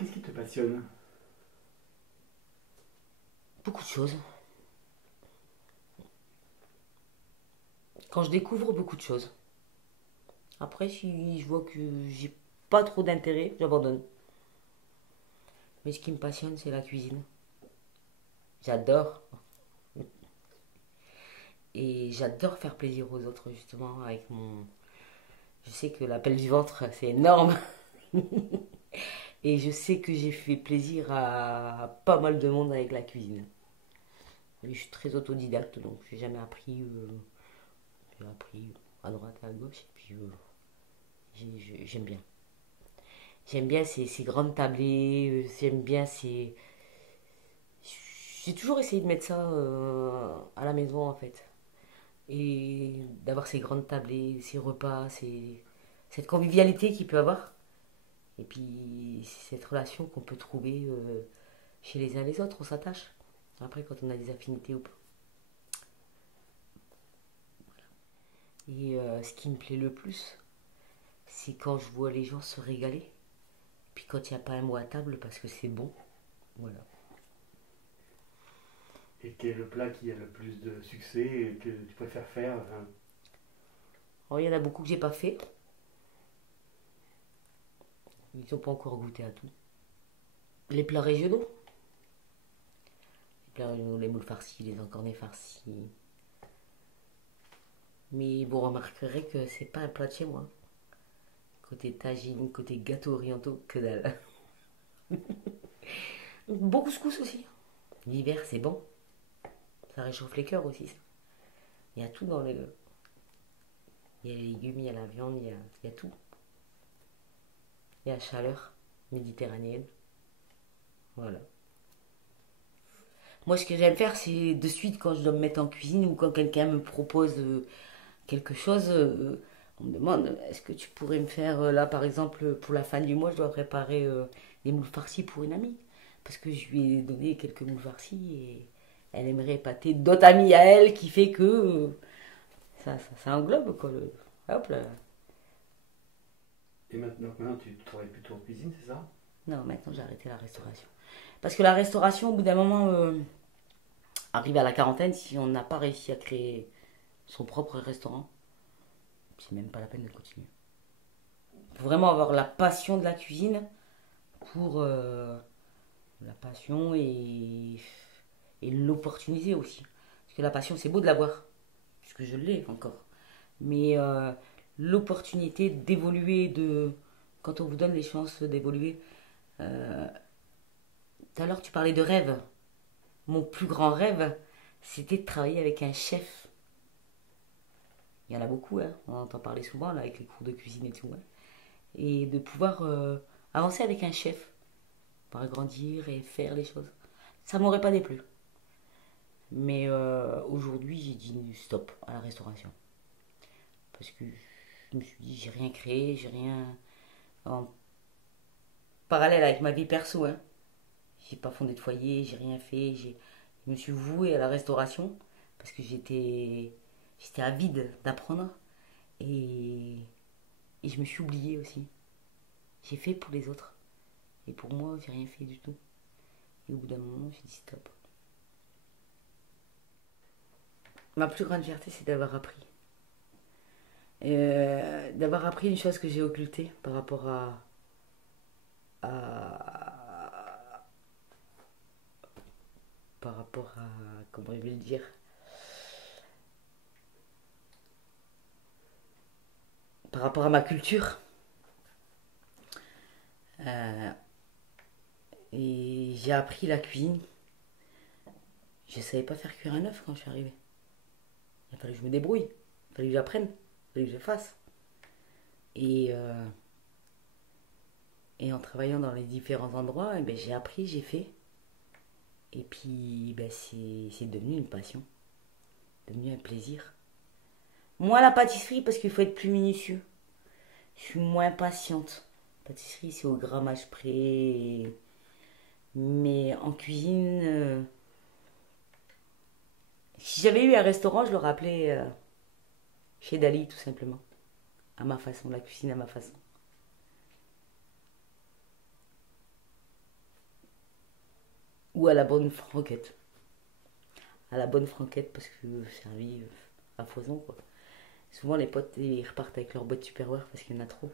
Qu'est-ce qui te passionne? Beaucoup de choses. Quand je découvre beaucoup de choses. Après, si je vois que j'ai pas trop d'intérêt, j'abandonne. Mais ce qui me passionne, c'est la cuisine. J'adore. Et j'adore faire plaisir aux autres, justement, avec mon... Je sais que l'appel du ventre, c'est énorme. Et je sais que j'ai fait plaisir à pas mal de monde avec la cuisine. Et je suis très autodidacte, donc j'ai appris à droite et à gauche. Et puis, j'aime bien. J'aime bien ces grandes tablées, j'aime bien ces... J'ai toujours essayé de mettre ça à la maison, en fait. Et d'avoir ces grandes tablées, ces repas, cette convivialité qu'il peut avoir. Et puis cette relation qu'on peut trouver chez les uns les autres, on s'attache. Après, quand on a des affinités ou pas. Et ce qui me plaît le plus, c'est quand je vois les gens se régaler. Puis quand il n'y a pas un mot à table parce que c'est bon. Voilà. Et quel est le plat qui a le plus de succès et que tu préfères faire? Alors, il y en a beaucoup que j'ai pas fait. Ils n'ont pas encore goûté à tout. Les plats régionaux. Les plats régionaux, les moules farcis, les encornets farcis. Mais vous remarquerez que c'est pas un plat de chez moi. Côté tagine, côté gâteaux orientaux, que dalle. Bon couscous aussi. L'hiver, c'est bon. Ça réchauffe les cœurs aussi, ça. Il y a tout dans le... Il y a les légumes, il y a la viande, il y a tout. Il y a la chaleur méditerranéenne. Voilà. Moi, ce que j'aime faire, c'est de suite, quand je dois me mettre en cuisine ou quand quelqu'un me propose quelque chose, on me demande, est-ce que tu pourrais me faire, là, par exemple, pour la fin du mois, je dois préparer des moules farcis pour une amie. Parce que je lui ai donné quelques moules farcis et elle aimerait épater d'autres amis à elle qui fait que ça englobe, quoi. Hop là. Et maintenant, tu travailles plutôt en cuisine, c'est ça? Non, maintenant j'ai arrêté la restauration. Parce que la restauration, au bout d'un moment, arrive à la quarantaine, si on n'a pas réussi à créer son propre restaurant, c'est même pas la peine de continuer. Il faut vraiment avoir la passion de la cuisine pour la passion et l'opportunité aussi. Parce que la passion, c'est beau de l'avoir, puisque je l'ai encore. Mais l'opportunité d'évoluer, quand on vous donne les chances d'évoluer. Tout à l'heure, tu parlais de rêve. Mon plus grand rêve, c'était de travailler avec un chef. Il y en a beaucoup, hein. On en entend parler souvent là, avec les cours de cuisine et tout. Hein. Et de pouvoir avancer avec un chef, pour agrandir et faire les choses. Ça m'aurait pas déplu. Mais aujourd'hui, j'ai dit stop à la restauration. Parce que je me suis dit, j'ai rien créé, j'ai rien. En parallèle avec ma vie perso, hein. J'ai pas fondé de foyer, j'ai rien fait. Je me suis vouée à la restauration parce que j'étais avide d'apprendre et, et je me suis oubliée aussi. J'ai fait pour les autres et pour moi, j'ai rien fait du tout. Et au bout d'un moment, j'ai dit stop. Ma plus grande fierté, c'est d'avoir appris. D'avoir appris une chose que j'ai occultée par rapport à par rapport à comment je vais le dire, par rapport à ma culture. Euh, et j'ai appris la cuisine. Je savais pas faire cuire un œuf quand je suis arrivée. Il fallait que je me débrouille. Il fallait que j'apprenne. Il fallait que je fasse. Et, et en travaillant dans les différents endroits, eh ben, j'ai appris, j'ai fait. Et puis ben, c'est devenu une passion. Devenu un plaisir. Moins la pâtisserie parce qu'il faut être plus minutieux. Je suis moins patiente. Pâtisserie, c'est au grammage près. Mais en cuisine, si j'avais eu un restaurant, je l'aurais appelé chez Dali, tout simplement. À ma façon, la cuisine à ma façon. Ou à la bonne franquette. À la bonne franquette parce que servi à foison quoi. Souvent les potes ils repartent avec leur boîte Tupperware parce qu'il y en a trop.